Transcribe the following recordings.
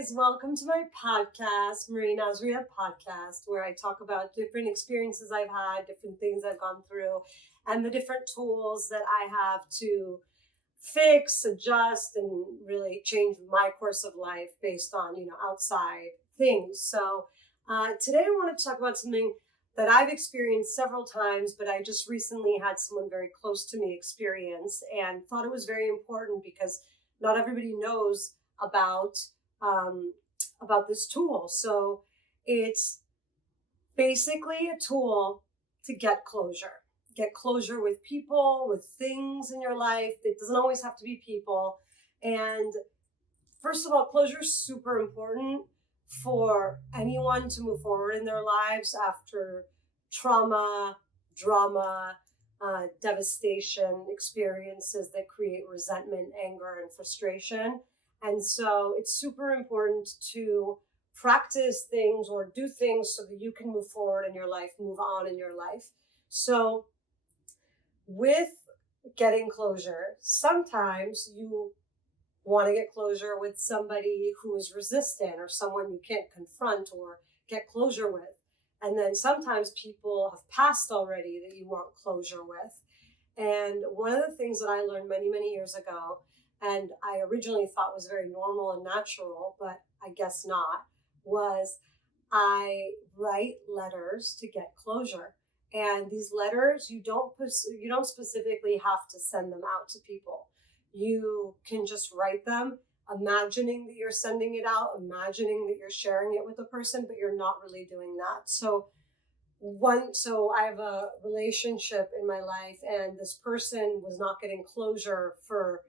guys, welcome to my podcast, Marie Nazria Podcast, where I talk about different experiences I've had, different things I've gone through, and the different tools that I have to fix, adjust, and really change my course of life based on, outside things. So today I want to talk about something that I've experienced several times, but I just recently had someone very close to me experience and thought it was very important because not everybody knows um, about this tool. So it's basically a tool to get closure with people, with things in your life. It doesn't always have to be people. And first of all, closure is super important for anyone to move forward in their lives after trauma, drama, devastation experiences that create resentment, anger, and frustration. And so it's super important to practice things or do things so that you can move forward in your life, move on in your life. So with getting closure, sometimes you want to get closure with somebody who is resistant or someone you can't confront or get closure with. And then sometimes people have passed already that you want closure with. And one of the things that I learned many, many years ago, and I originally thought was very normal and natural, but I guess not, was I write letters to get closure. And these letters, you don't specifically have to send them out to people. You can just write them, imagining that you're sending it out, imagining that you're sharing it with a person, but you're not really doing that. So I have a relationship in my life, and this person was not getting closure for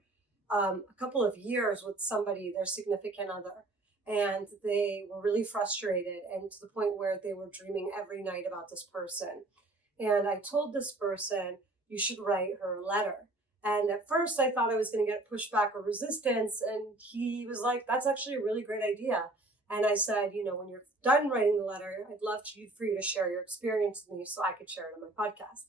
a couple of years with somebody, their significant other. And they were really frustrated, and to the point where they were dreaming every night about this person. And I told this person, you should write her a letter. And at first I thought I was going to get pushback or resistance. And he was like, that's actually a really great idea. And I said, when you're done writing the letter, I'd love for you to share your experience with me so I could share it on my podcast.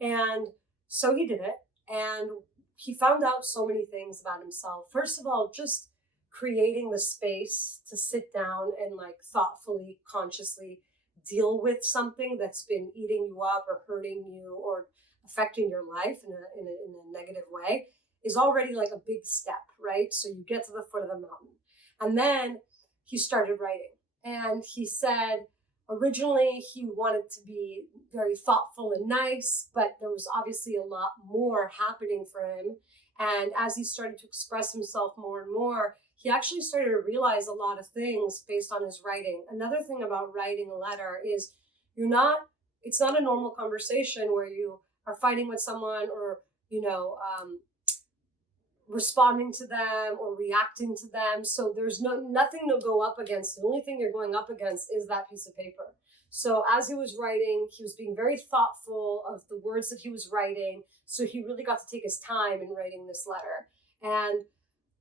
And so he did it. And he found out so many things about himself. First of all, just creating the space to sit down and thoughtfully, consciously deal with something that's been eating you up or hurting you or affecting your life in a negative way is already a big step, right? So you get to the foot of the mountain. And then he started writing. And he said originally he wanted to be very thoughtful and nice, but there was obviously a lot more happening for him. And as he started to express himself more and more, he actually started to realize a lot of things based on his writing. Another thing about writing a letter is it's not a normal conversation where you are fighting with someone or, responding to them or reacting to them. So there's nothing to go up against. The only thing you're going up against is that piece of paper. So as he was writing, he was being very thoughtful of the words that he was writing. So he really got to take his time in writing this letter. And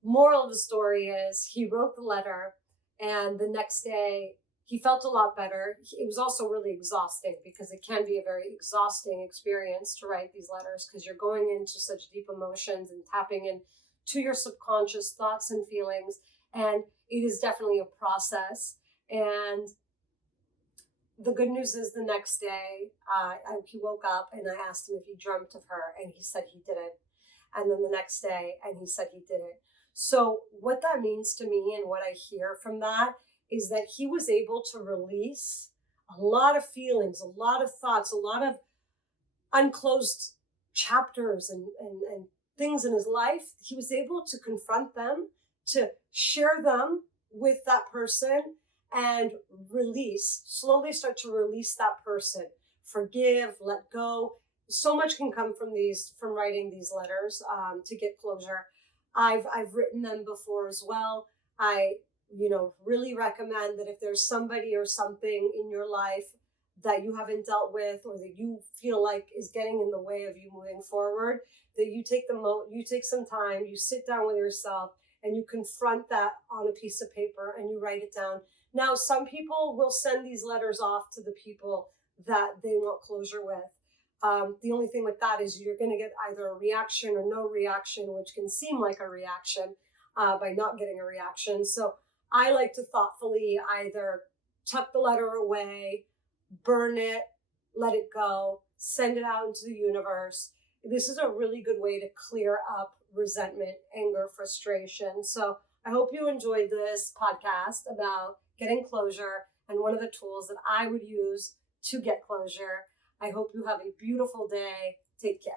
moral of the story is he wrote the letter, and the next day he felt a lot better. It was also really exhausting because it can be a very exhausting experience to write these letters because you're going into such deep emotions and tapping into your subconscious thoughts and feelings. And it is definitely a process. And the good news is the next day, he woke up and I asked him if he dreamt of her, and he said he didn't. And then the next day, and he said he didn't. So what that means to me and what I hear from that is that he was able to release a lot of feelings, a lot of thoughts, a lot of unclosed chapters and things in his life. He was able to confront them, to share them with that person and slowly start to release that person, forgive, let go. So much can come from writing these letters to get closure. I've written them before as well. I really recommend that if there's somebody or something in your life that you haven't dealt with or that you feel like is getting in the way of you moving forward, that you take some time, you sit down with yourself and you confront that on a piece of paper and you write it down. Now, some people will send these letters off to the people that they want closure with. The only thing with that is you're going to get either a reaction or no reaction, which can seem like a reaction by not getting a reaction. So I like to thoughtfully either tuck the letter away, burn it, let it go, send it out into the universe. This is a really good way to clear up resentment, anger, frustration. So I hope you enjoyed this podcast about getting closure and one of the tools that I would use to get closure. I hope you have a beautiful day. Take care.